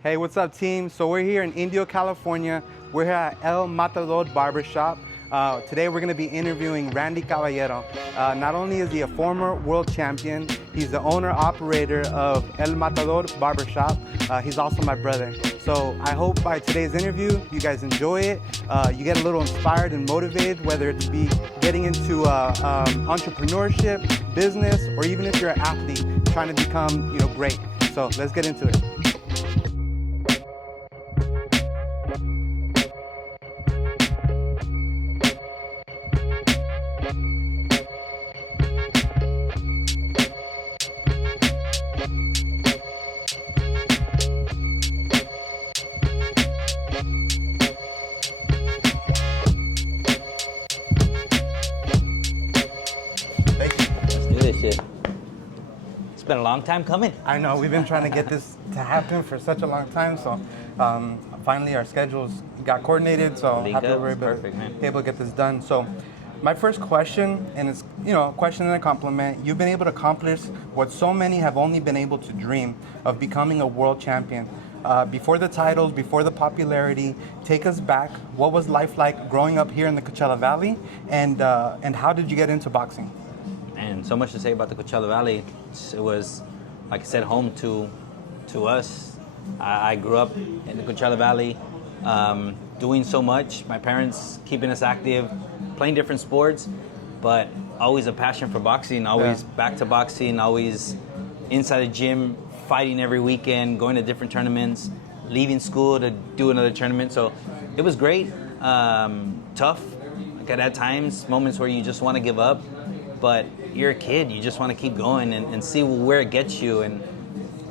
Hey, what's up, team? So we're here in Indio, California. We're here at El Matador Barbershop. Today we're going to be interviewing Randy Caballero. Not only is he a former world champion, he's the owner-operator of El Matador Barbershop. He's also my brother. So I hope by today's interview, you guys enjoy it. You get a little inspired and motivated, whether it be getting into entrepreneurship, business, or even if you're an athlete trying to become, great. So let's get into it. Shit. It's been a long time coming. I know, we've been trying to get this to happen for such a long time, so finally our schedules got coordinated, so happy we're able to get this done. So my first question, and it's a question and a compliment, you've been able to accomplish what so many have only been able to dream of, becoming a world champion. Before the titles, before the popularity, take us back. What was life like growing up here in the Coachella Valley, and how did you get into boxing? And so much to say about the Coachella Valley. It was, like I said, home to us. I grew up in the Coachella Valley, doing so much. My parents keeping us active, playing different sports, but always a passion for boxing, always back to boxing, always inside the gym, fighting every weekend, going to different tournaments, leaving school to do another tournament. So it was great, tough. Like at times, moments where you just want to give up, but you're a kid, you just want to keep going and see where it gets you. And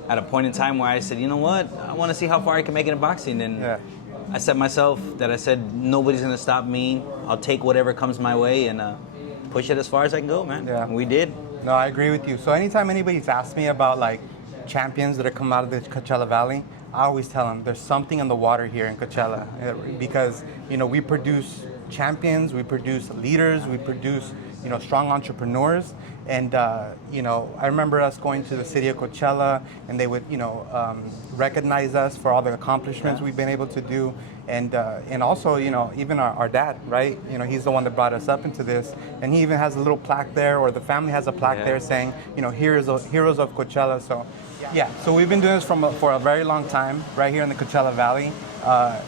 at a point in time where I said, you know what, I want to see how far I can make it in boxing. And I set myself that I said, nobody's going to stop me. I'll take whatever comes my way and push it as far as I can go, man. Yeah. And we did. No, I agree with you. So anytime anybody's asked me about like champions that have come out of the Coachella Valley, I always tell them there's something in the water here in Coachella, because we produce champions, we produce leaders, we produce strong entrepreneurs. And I remember us going to the city of Coachella, and they would recognize us for all the accomplishments we've been able to do. And also even our dad, right, he's the one that brought us up into this, and he even has a little plaque there, or the family has a plaque there saying heroes of Coachella. So we've been doing this for a very long time right here in the Coachella Valley.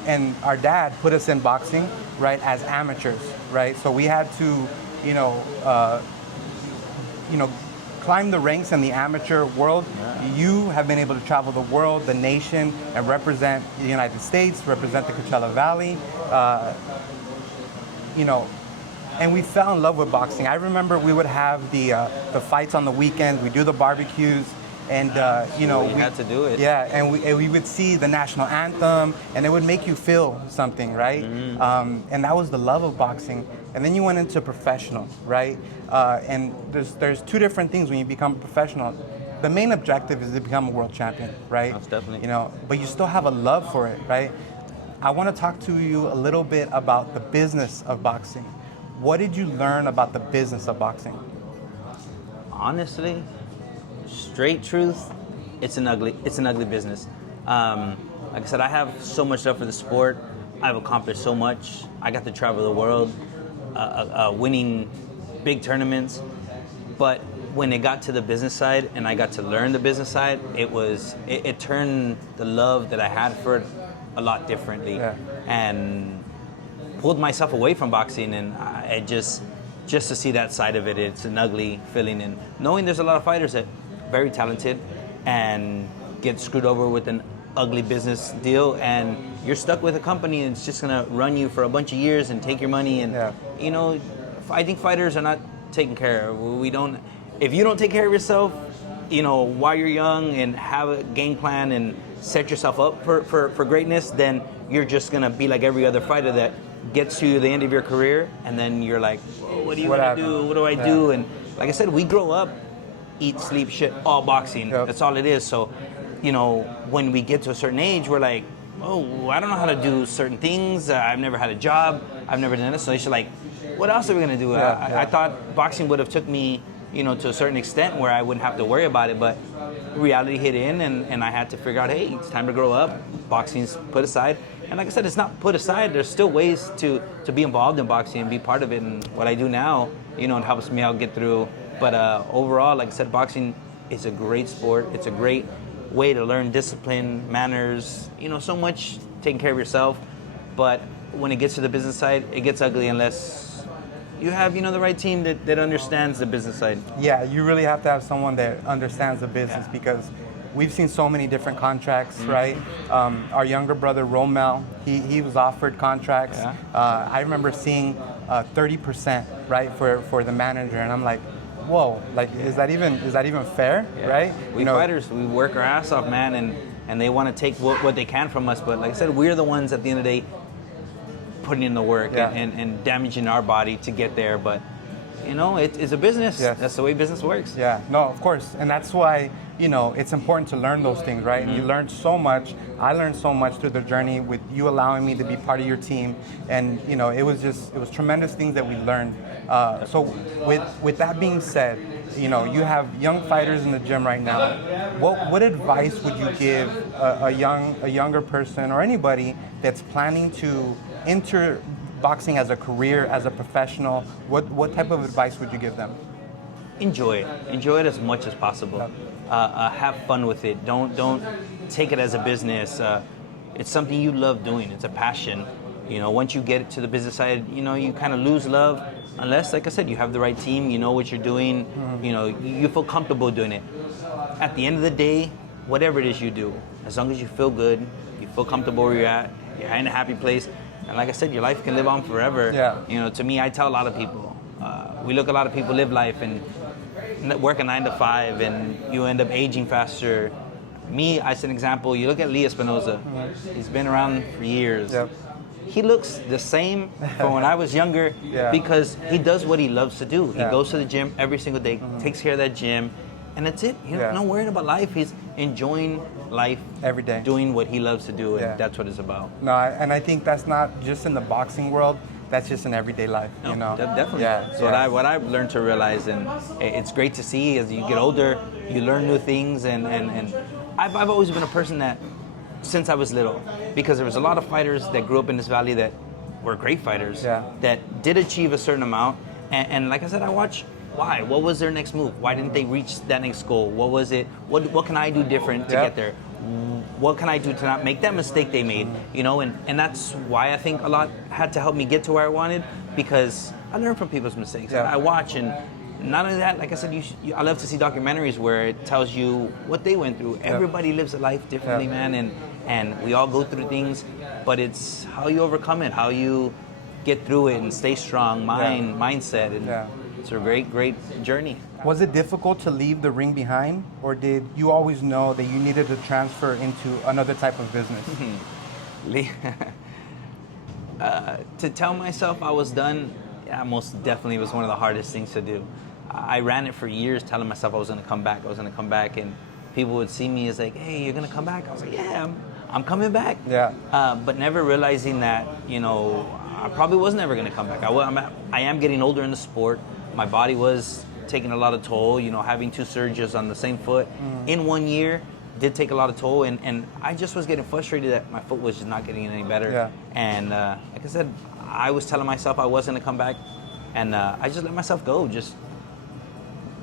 And our dad put us in boxing, right, as amateurs, right? So we had to climb the ranks in the amateur world. You have been able to travel the world, the nation, and represent the United States, represent the Coachella Valley, and we fell in love with boxing. I remember we would have the fights on the weekends, we do the barbecues, and we had to do it. Yeah, and we would see the national anthem, and it would make you feel something, right? And that was the love of boxing. And then you went into professional, right? And there's two different things when you become a professional. The main objective is to become a world champion, right? That's definitely. But you still have a love for it, right? I want to talk to you a little bit about the business of boxing. What did you learn about the business of boxing? Honestly, straight truth, it's an ugly business. Like I said, I have so much love for the sport. I've accomplished so much. I got to travel the world, winning big tournaments. But when it got to the business side and I got to learn the business side, it turned the love that I had for it a lot differently, and pulled myself away from boxing. And I just to see that side of it, it's an ugly feeling. And knowing there's a lot of fighters that are very talented and get screwed over with an ugly business deal, and you're stuck with a company and it's just gonna run you for a bunch of years and take your money. And I think fighters are not taken care of. If you don't take care of yourself, while you're young and have a game plan and set yourself up for greatness, then you're just gonna be like every other fighter that gets to the end of your career, and then you're like, what do you want to do? What do I do? And like I said, we grow up, eat, sleep, shit, all boxing. That's all it is. So, when we get to a certain age, we're like, oh, I don't know how to do certain things. I've never had a job. I've never done this. So it's like, what else are we gonna do? I thought boxing would have took me to a certain extent where I wouldn't have to worry about it. But reality hit in, and I had to figure out, hey, it's time to grow up. Boxing's put aside. And like I said, it's not put aside. There's still ways to be involved in boxing and be part of it. And what I do now, it helps me out get through. But overall, like I said, boxing is a great sport. It's a great way to learn discipline, manners, so much, taking care of yourself. But when it gets to the business side, it gets ugly unless you have, the right team that understands the business side. Yeah, you really have to have someone that understands the business because we've seen so many different contracts, right? Our younger brother, Romel, he was offered contracts. Yeah. I remember seeing 30%, right, for the manager, and I'm like, whoa, like, is that even fair, right? We fighters, we work our ass off, man, and they want to take what they can from us. But like I said, we're the ones at the end of the day putting in the work and damaging our body to get there. But it's a business. Yes. That's the way business works. Yeah, no, of course. And that's why, it's important to learn those things, right? And you learn so much. I learned so much through the journey with you allowing me to be part of your team. And, it was tremendous things that we learned. So with that being said, you have young fighters in the gym right now. What advice would you give a younger person or anybody that's planning to enter boxing as a career, as a professional? What type of advice would you give them? Enjoy it as much as possible. Have fun with it. Don't take it as a business. It's something you love doing. It's a passion. Once you get to the business side, you kind of lose love unless, like I said, you have the right team. You know what you're doing. You feel comfortable doing it. At the end of the day, whatever it is you do, as long as you feel good, you feel comfortable where you're at, you're in a happy place. And like I said, your life can live on forever. Yeah. To me, I tell a lot of people, we look at a lot of people live life and work a 9 to 5, and you end up aging faster. Me, as an example, you look at Lee Espinoza. He's been around for years. Yep. He looks the same from when I was younger because he does what he loves to do. He goes to the gym every single day, takes care of that gym, and that's it. He's not worried about life. He's enjoying life every day, doing what he loves to do, and that's what it's about. No, and I think that's not just in the boxing world. That's just in everyday life, Definitely. Yeah. So what I've learned to realize, and it's great to see as you get older, you learn new things, and I've always been a person that, since I was little, because there was a lot of fighters that grew up in this valley that were great fighters, that did achieve a certain amount, and like I said, I watch why. What was their next move? Why didn't they reach that next goal? What was it? What can I do different to get there? What can I do to not make that mistake they made? And that's why I think a lot had to help me get to where I wanted, because I learn from people's mistakes. I watch, and not only that, like I said, I love to see documentaries where it tells you what they went through. Everybody lives a life differently, man, and we all go through things, but it's how you overcome it, how you get through it and stay strong, mindset, and it's a great journey. Was it difficult to leave the ring behind, or did you always know that you needed to transfer into another type of business? To tell myself I was done, most definitely was one of the hardest things to do. I ran it for years, telling myself I was going to come back, and people would see me as like, hey, you're going to come back? I was like, yeah, I'm coming back. But never realizing that, I probably was never going to come back. I am getting older in the sport. My body was taking a lot of toll, having 2 surgeries on the same foot in 1 year did take a lot of toll, and I just was getting frustrated that my foot was just not getting any better. And like I said, I was telling myself I wasn't going to come back, and I just let myself go, just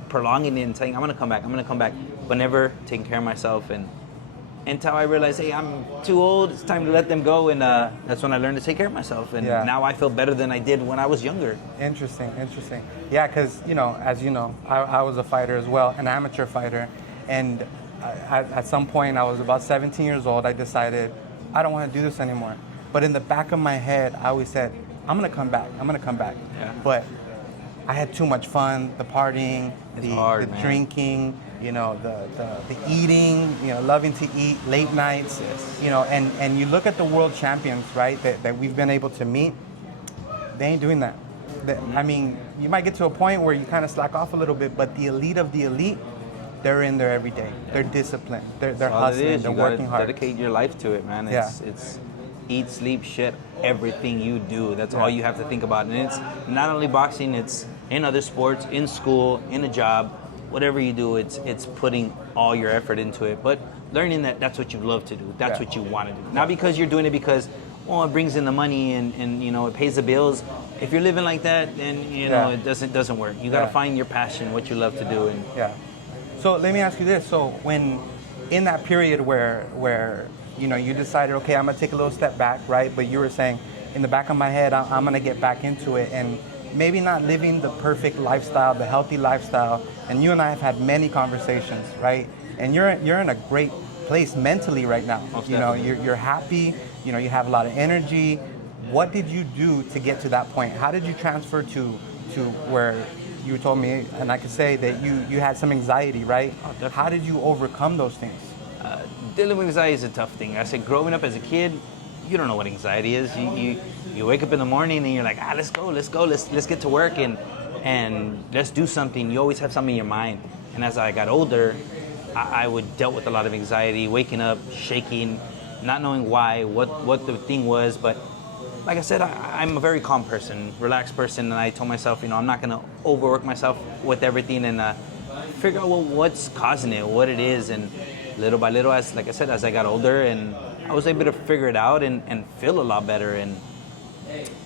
prolonging it and saying, I'm going to come back, but never taking care of myself, and until I realized, hey, I'm too old, it's time to let them go, and that's when I learned to take care of myself, and now I feel better than I did when I was younger. Interesting. Yeah, because, as you know, I was a fighter as well, an amateur fighter, and at some point, I was about 17 years old, I decided, I don't want to do this anymore. But in the back of my head, I always said, I'm going to come back. But I had too much fun, the partying, the drinking, the eating, loving to eat, late nights, and you look at the world champions, right, that we've been able to meet, they ain't doing that. I mean, you might get to a point where you kind of slack off a little bit, but the elite of the elite, they're in there every day. They're disciplined. They're hustling. They're working hard. Dedicate your life to it, man. It's eat, sleep, shit, everything you do. That's all you have to think about. And it's not only boxing, it's in other sports, in school, in a job, whatever you do, it's putting all your effort into it. But learning that that's what you love to do, that's what you want to do, not because you're doing it because it brings in the money and it pays the bills. If you're living like that, then it doesn't work. You got to find your passion, what you love to do. And so let me ask you this: so when in that period where you decided, okay, I'm gonna take a little step back, right? But you were saying, in the back of my head, I'm gonna get back into it, and maybe not living the perfect lifestyle, the healthy lifestyle. And you and I have had many conversations, right? And you're in a great place mentally right now. You're happy. You have a lot of energy. What did you do to get to that point? How did you transfer to where you told me, and I could say that you had some anxiety, right? How did you overcome those things? Dealing with anxiety is a tough thing. I said, growing up as a kid, you don't know what anxiety is. You wake up in the morning and you're like, let's go, let's get to work and let's do something. You always have something in your mind. And as I got older, I would dealt with a lot of anxiety, waking up, shaking, not knowing why, what the thing was. But like I said, I'm a very calm person, relaxed person, and I told myself, I'm not going to overwork myself with everything and figure out what's causing it, what it is. And little by little, as I got older, and I was able to figure it out and feel a lot better. And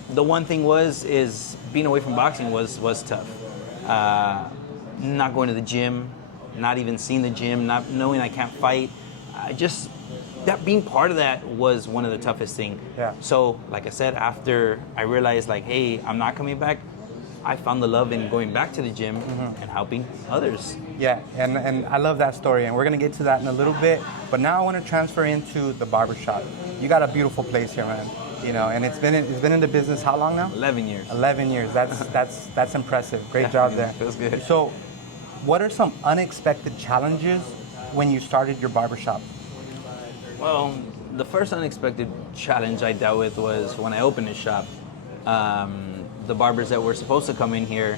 the one thing is being away from boxing was tough. Not going to the gym, not even seeing the gym, not knowing I can't fight. That being part of that was one of the toughest things. So, like I said, after I realized, hey, I'm not coming back, I found the love in going back to the gym and helping others. Yeah, and I love that story, and we're going to get to that in a little bit. But now I want to transfer into the barbershop. You got a beautiful place here, man. And it's been in the business how long now? 11 years. 11 years. That's impressive. Great job there. Feels good. So, what are some unexpected challenges when you started your barbershop? Well, the first unexpected challenge I dealt with was when I opened the shop. The barbers that were supposed to come in here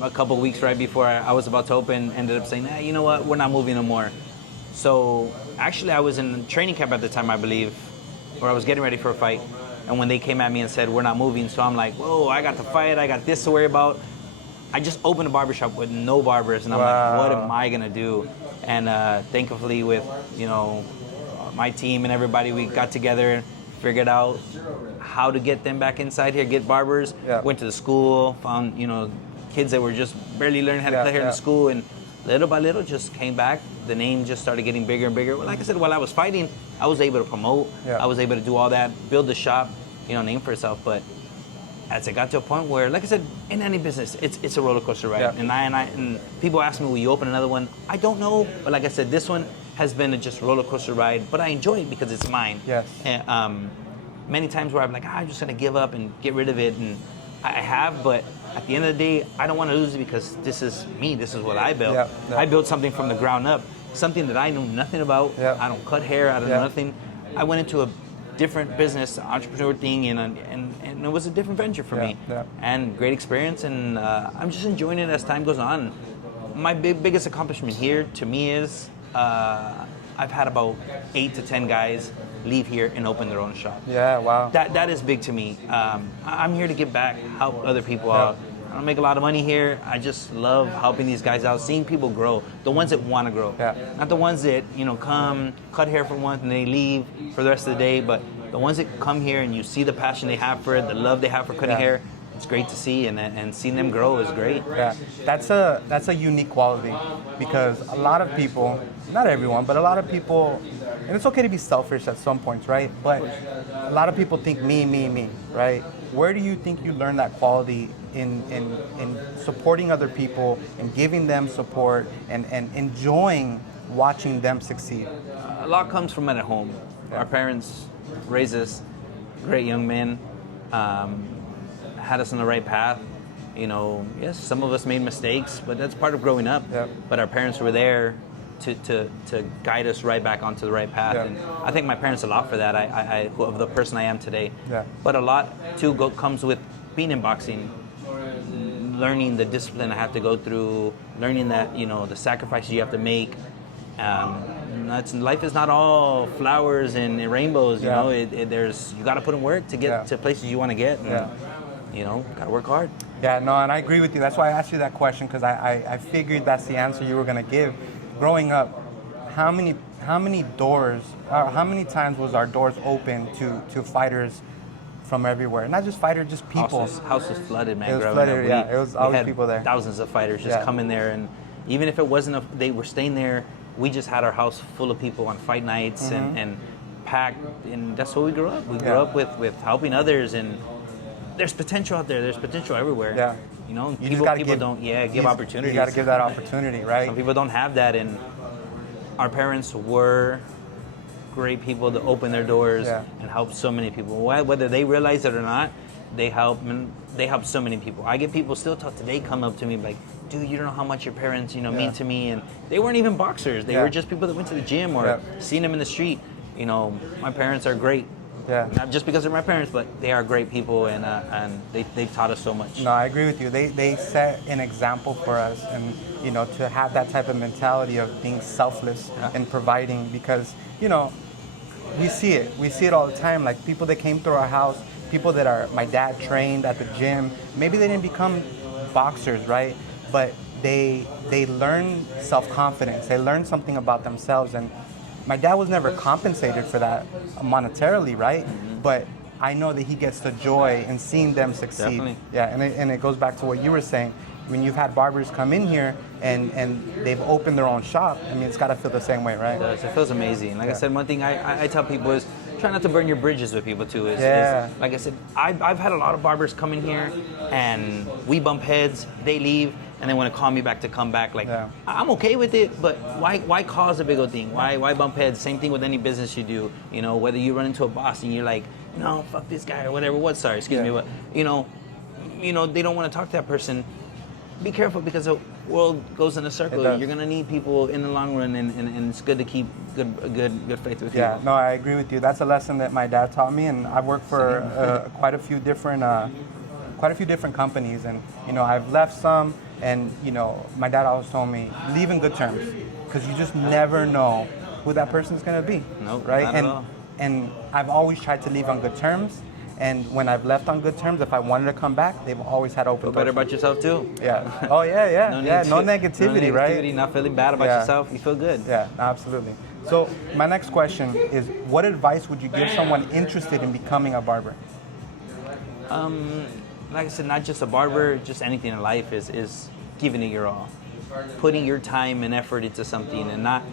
a couple weeks right before I was about to open ended up saying, you know what, we're not moving no more. So actually I was in training camp at the time, I believe, or I was getting ready for a fight. And when they came at me and said, we're not moving, so I'm like, whoa, I got the fight, I got this to worry about. I just opened a barbershop with no barbers, and I'm like, what am I gonna do? And thankfully with, my team and everybody, we got together and figured out how to get them back inside here, get barbers. Went to the school, found, kids that were just barely learning how to play here in the school, and little by little just came back. The name just started getting bigger and bigger. Well, like I said, while I was fighting, I was able to promote. I was able to do all that, build the shop, name for itself. But as it got to a point where, like I said, in any business, it's a roller coaster ride. And people ask me, will you open another one? I don't know, but like I said, this one has been a just roller coaster ride, but I enjoy it because it's mine. And, many times where I'm like, I'm just gonna give up and get rid of it, and I have, but at the end of the day, I don't want to lose it because this is me. This is what I built. I built something from the ground up, something that I knew nothing about. I don't cut hair. I don't know nothing. I went into a different business, entrepreneur thing, and it was a different venture for me. And great experience, and I'm just enjoying it as time goes on. My biggest accomplishment here to me is I've had about 8 to 10 guys leave here and open their own shop. Wow. That is big to me. I'm here to give back, help other people out. I don't make a lot of money here. I just love helping these guys out, seeing people grow. The ones that want to grow. Not the ones that, come, cut hair for once and they leave for the rest of the day, but the ones that come here and you see the passion they have for it, the love they have for cutting hair. It's great to see, and seeing them grow is great. That's a unique quality, because a lot of people, not everyone, but a lot of people, and it's okay to be selfish at some points, right? But a lot of people think me, right? Where do you think you learn that quality in supporting other people and giving them support and enjoying watching them succeed? A lot comes from it at home. Our parents raised us great young men. Had us on the right path. Yes, some of us made mistakes, but that's part of growing up. But our parents were there to guide us right back onto the right path. And I thank my parents a lot for that. I of the person I am today. But a lot too comes with being in boxing, learning the discipline I have to go through, learning that the sacrifices you have to make. Life is not all flowers and rainbows. You got to put in work to get to places you want to get. gotta work hard. Yeah, no, and I agree with you. That's why I asked you that question, because I figured that's the answer you were gonna give. Growing up, how many doors, how many times was our doors open to fighters from everywhere? Not just fighters, just people. House was flooded, man. It was growing flooded, up. yeah. It was always had people there. Thousands of fighters just Yeah. coming there, and even if it wasn't, they were staying there. We just had our house full of people on fight nights and packed, and that's what we grew up. We grew up with helping others, and there's potential out there. There's potential everywhere. Yeah. You just gotta people give- don't give opportunities. You got to give that opportunity, right? Some people don't have that, and our parents were great people to open their doors and help so many people. Whether they realize it or not, they help so many people. I get people still till today come up to me like, dude, you don't know how much your parents, mean to me. And they weren't even boxers. They were just people that went to the gym or seen them in the street. My parents are great. Yeah. Not just because they're my parents, but they are great people, and they've taught us so much. No, I agree with you. They set an example for us, and to have that type of mentality of being selfless and providing, because we see it all the time. Like people that came through our house, people that are my dad trained at the gym. Maybe they didn't become boxers, right? But they learn self-confidence. They learn something about themselves, and my dad was never compensated for that monetarily, right? But I know that he gets the joy in seeing them succeed. Definitely. Yeah, and it goes back to what you were saying. When you've had barbers come in here and they've opened their own shop, I mean, it's got to feel the same way, right? It feels amazing. Like I said, one thing I tell people is try not to burn your bridges with people too. Is like I said, I've had a lot of barbers come in here and we bump heads, they leave, and they want to call me back to come back. Like, I'm okay with it, but why cause a big old thing? Why bump heads? Same thing with any business you do. Whether you run into a boss and you're like, no, fuck this guy or whatever. Excuse me. What? They don't want to talk to that person. Be careful, because the world goes in a circle. You're gonna need people in the long run, and it's good to keep good faith with people. Yeah, no, I agree with you. That's a lesson that my dad taught me, and I've worked for quite a few different companies, and I've left some, and my dad always told me, leave in good terms, because you just never know who that person's gonna be. Nope, right? not at all. And I've always tried to leave on good terms. And when I've left on good terms, if I wanted to come back, they've always had open doors. Feel better about yourself too. Yeah. Oh yeah. No negativity, right? Not feeling bad about yourself. You feel good. Yeah, absolutely. So my next question is, what advice would you give someone interested in becoming a barber? Like I said, not just a barber, just anything in life is giving it your all, putting your time and effort into something, and not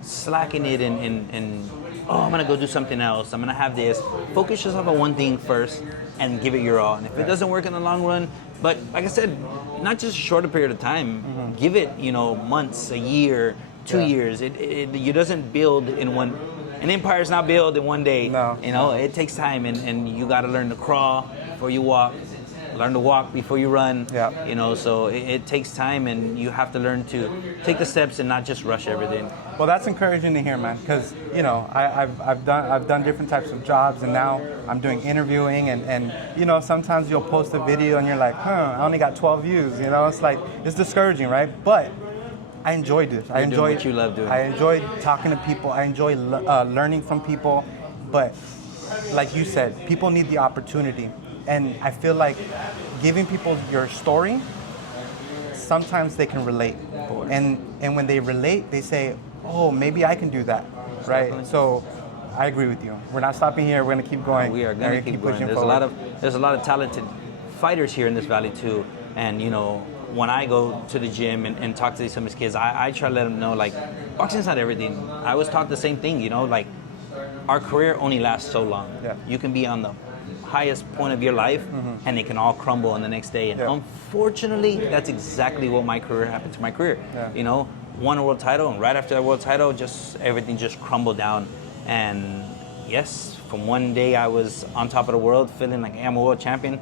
slacking it and I'm gonna go do something else. I'm gonna have this. Focus yourself on one thing first and give it your all. And if it doesn't work in the long run, but like I said, not just a shorter period of time. Give it, months, a year, 2 years. It doesn't build in one. An empire is not built in one day. No. It takes time, and you got to learn to crawl before you walk. Learn to walk before you run. Yeah. So it takes time, and you have to learn to take the steps and not just rush everything. Well, that's encouraging to hear, man, because I've done different types of jobs, and now I'm doing interviewing, and sometimes you'll post a video and you're like, I only got 12 views. It's like, it's discouraging, right? But I enjoy this. I enjoy doing what you love doing. I enjoy talking to people. I enjoy learning from people. But like you said, people need the opportunity. And I feel like giving people your story, sometimes they can relate. And when they relate, they say, oh, maybe I can do that, right? Definitely. So I agree with you. We're not stopping here. We're going to keep going. We are going to keep pushing. There's a lot of talented fighters here in this valley too. And when I go to the gym and talk to some of these kids, I try to let them know, like, boxing's not everything. I was taught the same thing, like, our career only lasts so long. Yeah. You can be on the highest point of your life, and it can all crumble on the next day. And unfortunately, that's exactly what happened to my career. Yeah. Won a world title, and right after that world title, everything just crumbled down. And yes, from one day I was on top of the world, feeling like I'm a world champion,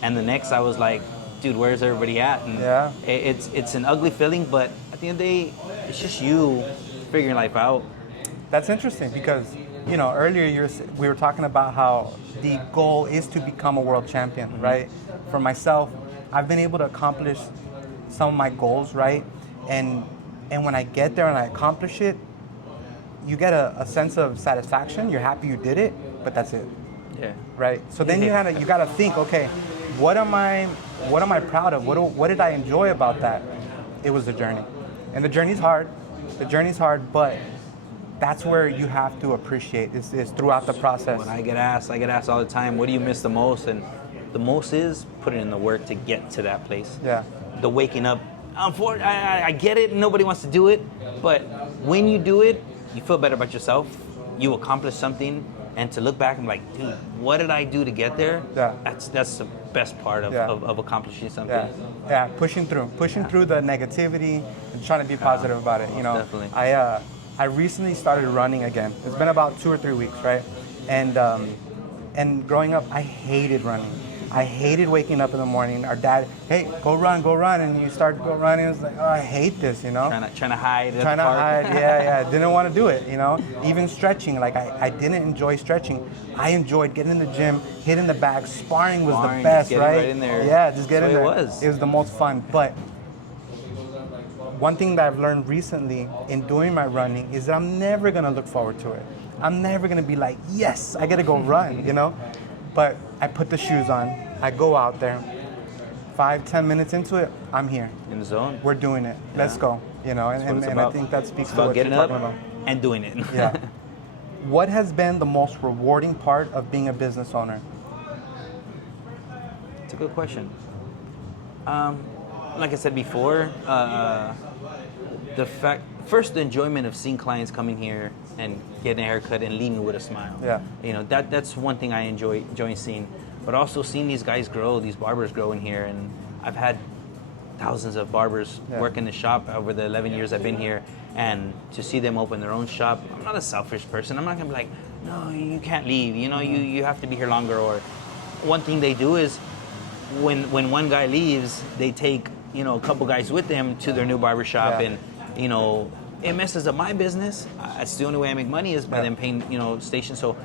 and the next I was like, dude, where's everybody at? And it's an ugly feeling, but at the end of the day, it's just you figuring life out. That's interesting, because earlier we were talking about how the goal is to become a world champion, right? For myself, I've been able to accomplish some of my goals, right? And when I get there and I accomplish it, you get a sense of satisfaction. You're happy you did it, but that's it. Yeah. Right? So then you gotta think, okay, what am I proud of? What did I enjoy about that? It was the journey. And the journey's hard. But that's where you have to appreciate is throughout the process. When I get asked all the time, what do you miss the most? And the most is putting in the work to get to that place. Yeah. The waking up. I get it, nobody wants to do it, but when you do it, you feel better about yourself. You accomplish something, and to look back and be like, dude, what did I do to get there? Yeah. That's the best part of accomplishing something. Yeah, pushing through the negativity and trying to be positive about it. You know, definitely. I recently started running again. It's been about 2 or 3 weeks, right? And growing up, I hated running. I hated waking up in the morning. Our dad, hey, go run, and you start to go running. It's like, oh, I hate this, you know. Trying to hide. Trying to hide, yeah. Didn't want to do it, you know. Even stretching, like I didn't enjoy stretching. I enjoyed getting in the gym, hitting the bag. Sparring was the best, just right? Right in there. Yeah, just get in there. It was the most fun. But one thing that I've learned recently in doing my running is that I'm never gonna look forward to it. I'm never gonna be like, yes, I gotta go run, you know. But I put the shoes on, I go out there, 5-10 minutes into it, I'm here. In the zone. We're doing it. Let's go. You know, and I think that speaks to what you're talking about. And doing it. Yeah. What has been the most rewarding part of being a business owner? It's a good question. Like I said before, the enjoyment of seeing clients coming here and getting a haircut and leaving with a smile. Yeah. You know, that's one thing I enjoy seeing. But also seeing these guys grow, these barbers grow in here. And I've had thousands of barbers work in the shop over the 11 years I've been here. And to see them open their own shop, I'm not a selfish person. I'm not going to be like, no, you can't leave. You know, you have to be here longer. Or one thing they do is when one guy leaves, they take, you know, a couple guys with them to their new barber shop. And, you know, it messes up my business. It's the only way I make money is by them paying, you know, station. So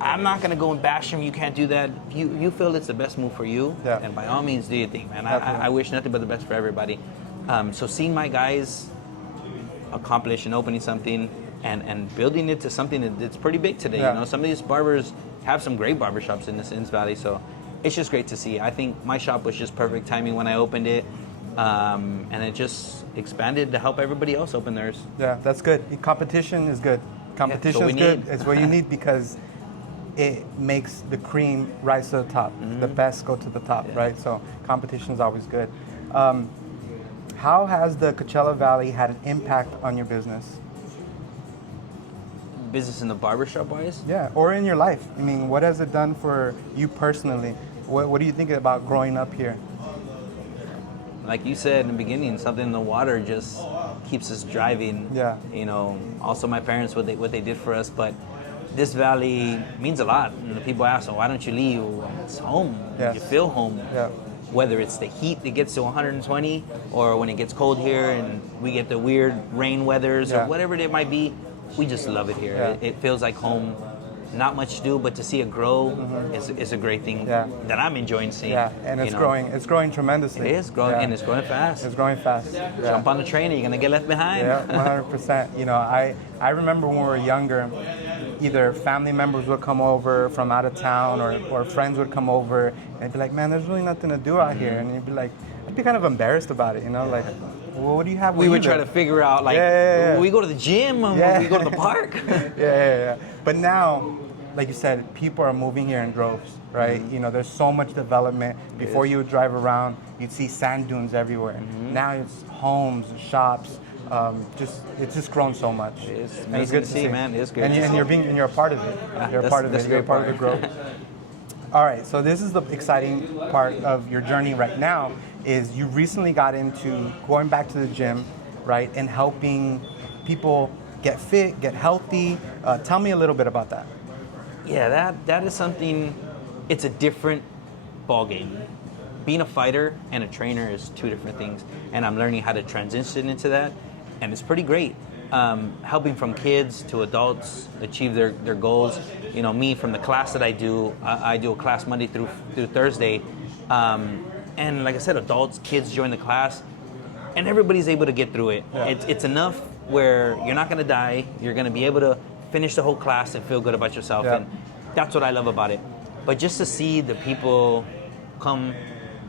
I'm not going to go and bash them. You can't do that. You feel it's the best move for you. Yeah. And by all means, do your thing, man. I wish nothing but the best for everybody. So seeing my guys accomplish and opening something and building it to something that's pretty big today. You know, some of these barbers have some great barbershops in the Sins Valley. So it's just great to see. I think my shop was just perfect timing when I opened it. And it just expanded to help everybody else open theirs. Yeah, that's good. Competition is good. Competition is good. It's what you need because it makes the cream rise to the top. Mm-hmm. The best go to the top, right? So competition is always good. How has the Coachella Valley had an impact on your business? Business in the barbershop wise? Yeah, or in your life. I mean, what has it done for you personally? What do you think about growing up here? Like you said in the beginning, something in the water just keeps us driving. Yeah. You know, also my parents, what they did for us, but this valley means a lot. And the people ask, well, why don't you leave? Well, it's home. Yes. You feel home. Yeah. Whether it's the heat that gets to 120 or when it gets cold here and we get the weird rain weathers or whatever it might be, we just love it here. Yeah. It feels like home. Not much to do, but to see it grow is a great thing that I'm enjoying seeing. Yeah, and it's growing. It's growing tremendously. It is growing, and it's growing fast. It's growing fast. Yeah. Jump on the train, you're gonna get left behind. Yeah, 100%. You know, I remember when we were younger, either family members would come over from out of town, or friends would come over, and they'd be like, "Man, there's really nothing to do out here," and you'd be like, I'd be kind of embarrassed about it, you know, like. Well, what do you have? We would try to figure out, like, we go to the gym, we go to the park. Yeah. But now, like you said, people are moving here in droves, right? Mm-hmm. You know, there's so much development. Before you would drive around, you'd see sand dunes everywhere. Mm-hmm. Now it's homes, shops. It's just grown so much. It's amazing to see, man. It's good. And you're a part of it. You're a part of it. You're a part of the growth. All right, so this is the exciting part of your journey right now. Is you recently got into going back to the gym, right, and helping people get fit, get healthy. Tell me a little bit about that. Yeah, that is something. It's a different ball game. Being a fighter and a trainer is two different things, and I'm learning how to transition into that, and it's pretty great. Helping from kids to adults achieve their goals. You know, me from the class that I do a class Monday through Thursday. And like I said, adults, kids join the class, and everybody's able to get through it. Yeah. It's enough where you're not going to die. You're going to be able to finish the whole class and feel good about yourself. Yeah. And that's what I love about it. But just to see the people come.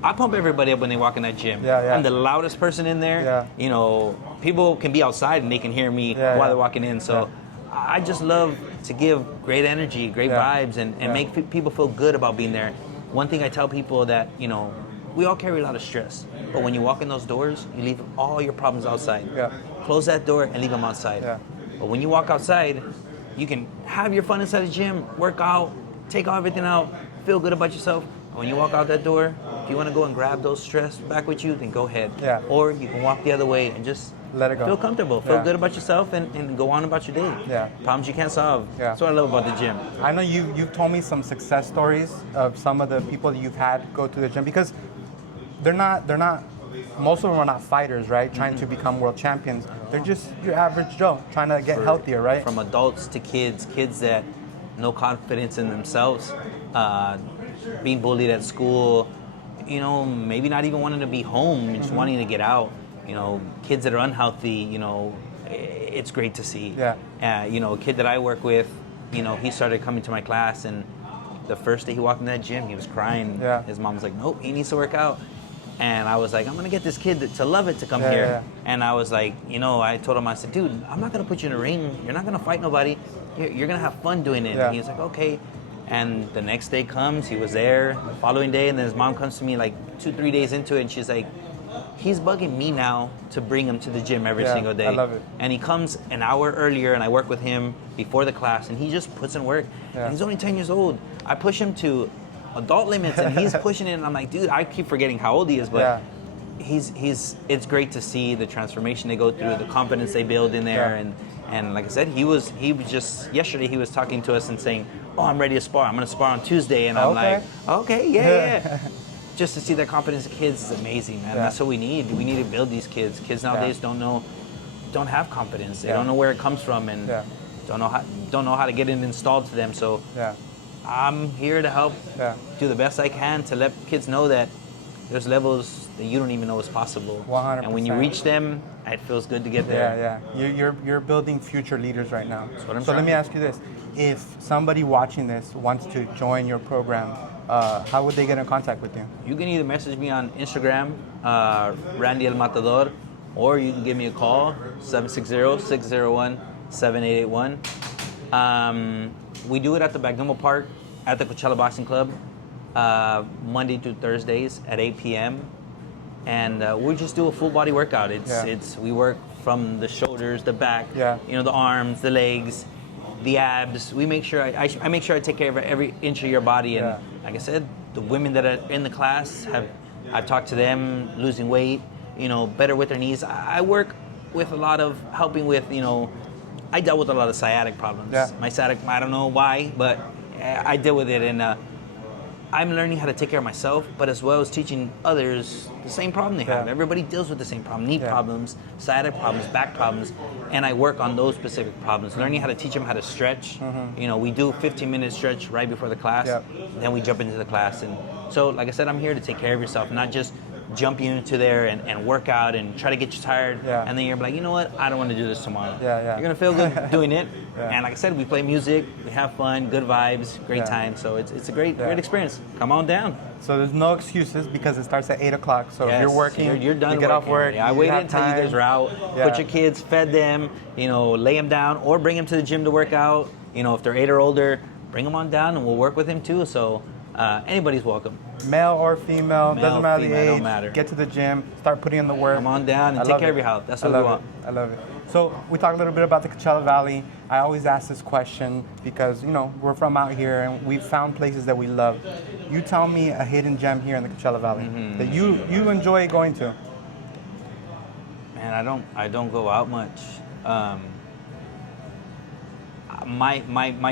I pump everybody up when they walk in that gym. Yeah, yeah. I'm the loudest person in there. Yeah. You know, people can be outside and they can hear me while they're walking in. So I just love to give great energy, great vibes, and make people feel good about being there. One thing I tell people that, you know, we all carry a lot of stress, but when you walk in those doors, you leave all your problems outside. Yeah. Close that door and leave them outside. Yeah. But when you walk outside, you can have your fun inside the gym, work out, take everything out, feel good about yourself. When you walk out that door, if you want to go and grab those stress back with you, then go ahead. Yeah. Or you can walk the other way and just let it go. Feel comfortable, feel good about yourself, and go on about your day. Yeah. Problems you can't solve. Yeah. That's what I love about the gym. I know you've told me some success stories of some of the people that you've had go to the gym, because they're not most of them are not fighters, right? Trying to become world champions. They're just your average Joe trying to get healthier, right? From adults to kids that no confidence in themselves, being bullied at school, you know, maybe not even wanting to be home, just wanting to get out. You know, kids that are unhealthy, you know, it's great to see. Yeah. You know, a kid that I work with, you know, he started coming to my class, and the first day he walked in that gym, he was crying. Yeah. His mom was like, nope, he needs to work out. And I was like, I'm going to get this kid to love it to come here. Yeah. And I was like, you know, I told him, I said, dude, I'm not going to put you in a ring. You're not going to fight nobody. You're going to have fun doing it. Yeah. And he was like, okay. And the next day comes, he was there. The following day, and then his mom comes to me like 2-3 days into it, and she's like, he's bugging me now to bring him to the gym every single day. I love it. And he comes an hour earlier, and I work with him before the class, and he just puts in work. Yeah. And he's only 10 years old. I push him to adult limits, and he's pushing it, and I'm like, dude, I keep forgetting how old he is, but it's great to see the transformation they go through, the confidence they build in there. And like I said, he was just yesterday he was talking to us and saying, oh, I'm ready to spar. I'm going to spar on Tuesday. And I'm like, okay, yeah. Just to see that confidence in kids is amazing, man. That's what we need. We need to build these kids. Kids nowadays don't have confidence. They don't know where it comes from, and don't know how to get it installed to them. So I'm here to help do the best I can to let kids know that there's levels that you don't even know is possible. 100%. And when you reach them, it feels good to get there. Yeah. You're building future leaders right now. That's what I'm so trying let me to ask you this: if somebody watching this wants to join your program, how would they get in contact with you? You can either message me on Instagram, Randy El Matador, or you can give me a call, 760-601-7881. We do it at the Bagnummo Park at the Coachella Boxing Club, Monday through Thursdays at 8 p.m. And we just do a full body workout. We work from the shoulders, the back, you know, the arms, the legs, the abs. We make sure I make sure I take care of every inch of your body. And like I said, the women that are in the class I've talked to them losing weight, you know, better with their knees. I work with a lot of helping with, you know, I dealt with a lot of sciatic problems. My sciatic, I don't know why, but I deal with it, and I'm learning how to take care of myself, but as well as teaching others the same problem they have. Everybody deals with the same problem, knee problems, sciatic problems, back problems, and I work on those specific problems, learning how to teach them how to stretch. You know, we do a 15-minute stretch right before the class, then we jump into the class. And so, like I said, I'm here to take care of yourself, not just jump you into there and work out and try to get you tired, and then you're like, you know what, I don't want to do this tomorrow. You're going to feel good doing it. And like I said, we play music, we have fun, good vibes, great time. So it's a great experience. Come on down. So there's no excuses because it starts at 8 o'clock. So if you're working, you're done you get off work. I waited until you guys were out, put your kids, fed them, you know, lay them down, or bring them to the gym to work out. You know, if they're 8 or older, bring them on down and we'll work with them too. So anybody's welcome. Male or female, doesn't matter the age. Don't matter. Get to the gym, start putting in the work. Come on down and take care of your health. That's what we want. I love it. So we talked a little bit about the Coachella Valley. I always ask this question because, you know, we're from out here and we've found places that we love. You tell me a hidden gem here in the Coachella Valley that you enjoy going to. Man, I don't go out much. My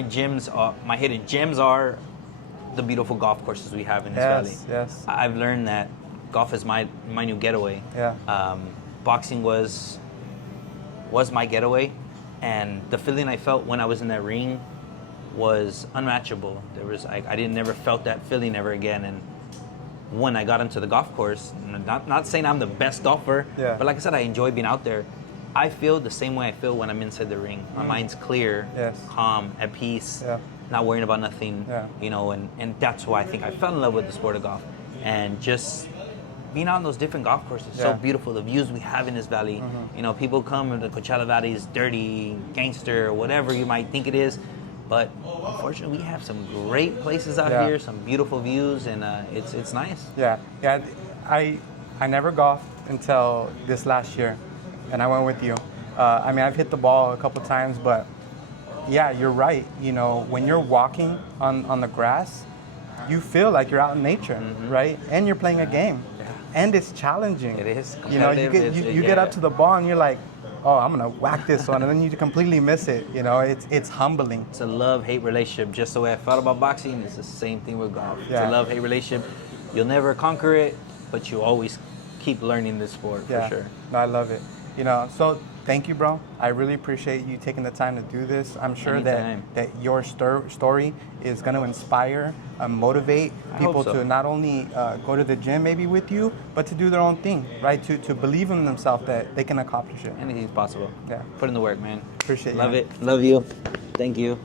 gyms are, my hidden gems are the beautiful golf courses we have in this valley. Yes. I've learned that golf is my new getaway. Boxing was my getaway, and the feeling I felt when I was in that ring was unmatchable. I never felt that feeling ever again. And when I got into the golf course, not saying I'm the best golfer, but like I said, I enjoy being out there. I feel the same way I feel when I'm inside the ring. My mind's clear, calm, at peace, not worrying about nothing, you know, and that's why I think I fell in love with the sport of golf. and just being on those different golf courses. So beautiful, the views we have in this valley. You know, people come and the Coachella Valley is dirty, gangster, or whatever you might think it is. But unfortunately, we have some great places out here, some beautiful views, and it's nice. Yeah. I never golfed until this last year, and I went with you. I mean, I've hit the ball a couple times, but yeah, you're right. You know, when you're walking on the grass, you feel like you're out in nature, right? And you're playing a game, and it's challenging. It is. You know, you get up to the ball and you're like, oh, I'm gonna whack this one, and then you completely miss it. You know, it's humbling. It's a love-hate relationship. Just the way I felt about boxing, it's the same thing with golf. It's Yeah. a love-hate relationship. You'll never conquer it, but you always keep learning this sport for sure. No, I love it. You know, so thank you, bro. I really appreciate you taking the time to do this. I'm sure Anytime. that your story is going to inspire, motivate people hope so. to not only go to the gym maybe with you, but to do their own thing, right? To believe in themselves that they can accomplish it. Anything's possible. Yeah. Put in the work, man. Appreciate you. Love it. Love you. Thank you.